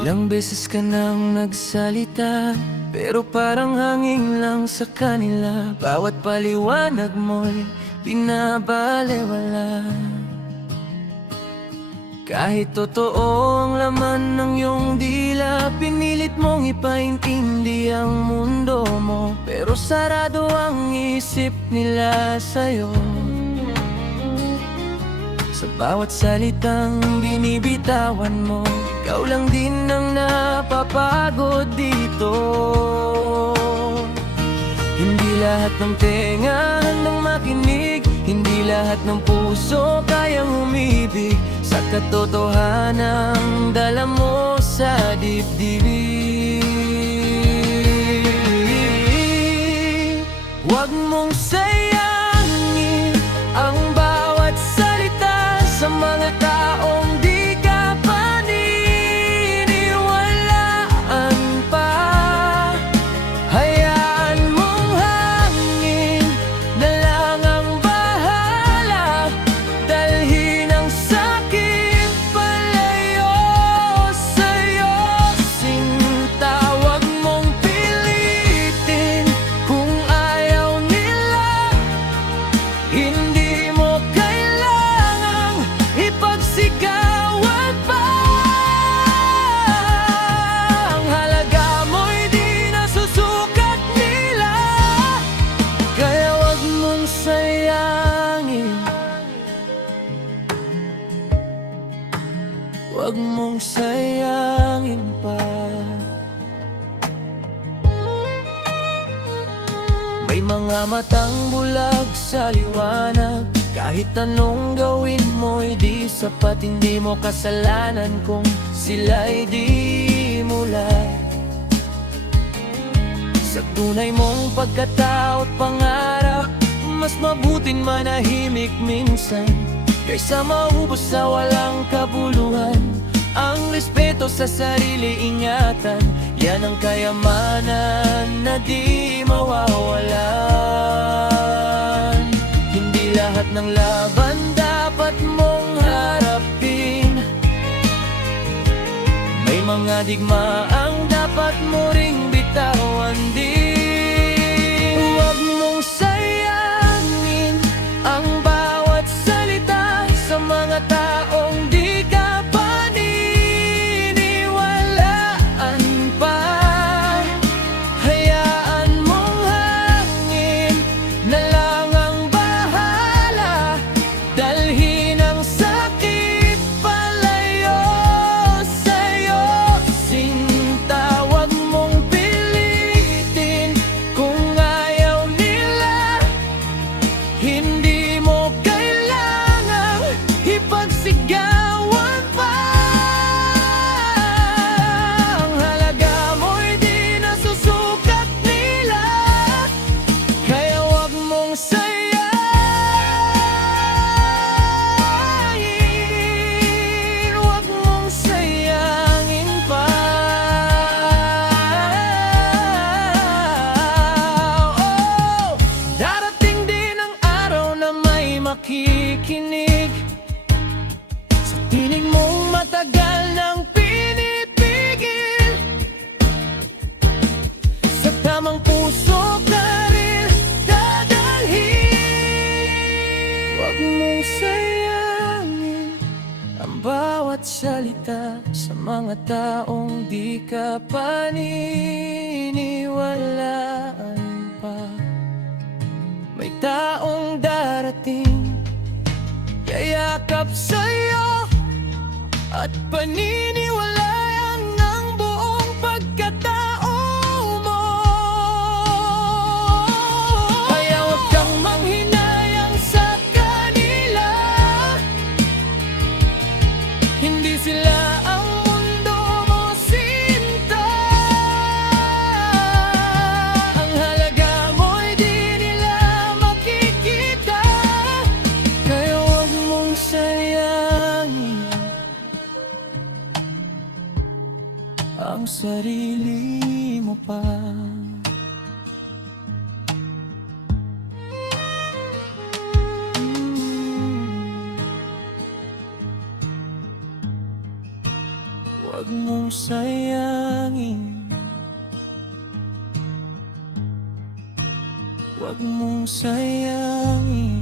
Ilang beses ka nang nagsalita, pero parang hangin lang sa kanila. Bawat paliwanag mo'y binabalewala. Kahit totoo ang laman ng iyong dila, pinilit mong ipaintindi ang mundo mo, pero sarado ang isip nila sa'yo. Sa bawat salitang binibitawan mo, ikaw lang din ang napapagod dito. Hindi lahat ng tenga handang makinig, hindi lahat ng puso kayang umibig sa katotohanang dala mo sa dibdib. Huwag mong sayangin ang bawat salita sa mga taong di ka paniniwalaan pa. Hayaan mong hangin na lang ang bahala, dalhin ang sakit palayo sa'yo, sinta. Huwag mong pilitin kung ayaw nila, hindi mo kailangang ipagsigawan pa. Ang halaga mo'y di nasusukat nila, kaya huwag mong sayangin. Huwag mong sayangin pa. May mga matang bulag sa liwanag, kahit anong gawin mo'y di sapat. Hindi mo kasalanan kung sila'y di mulat. Sa tunay mong pagkatao at pangarap, mas mabuting manahimik minsan kaysa maubos sa walang kabuluhan. Ang respeto sa sarili ingatan, yan ang kayamanan na di mawawalan. Hindi lahat ng laban dapat mong harapin, may mga digmaang dapat mo ring bitawan din. Huwag mong sayangin ang bawat salita sa mga taong di ka paniniwalaan pa. Hayaan mong hangin na lang ang bahala, dalhin ang sakit palayo sa'yo, sinta. Huwag mong pilitin kung ayaw nila, hindi mo kailangang ipagsigawan pa. Ang halaga mo'y di nasusukat nila, kaya huwag mong sayangin. Huwag mong sayangin pa. Oh, darating din ang araw na may makikinig sa tinig mong matagal nang pinipigil. Sa tamang puso ka rin dadalhin. Huwag mong sayangin ang bawat salita sa mga taong di ka paniniwalaan pa. May taong darating, yayakap sa'yo at paniniwalayan ang buong pagkatao mo. Kaya huwag kang manghinayang sa kanila, hindi sila ang mundo mo, sinta. Ang halaga mo'y di nila makikita, kaya huwag mong sayangin ang sarili mo pa. Huwag mong sayangin, huwag mong sayangin.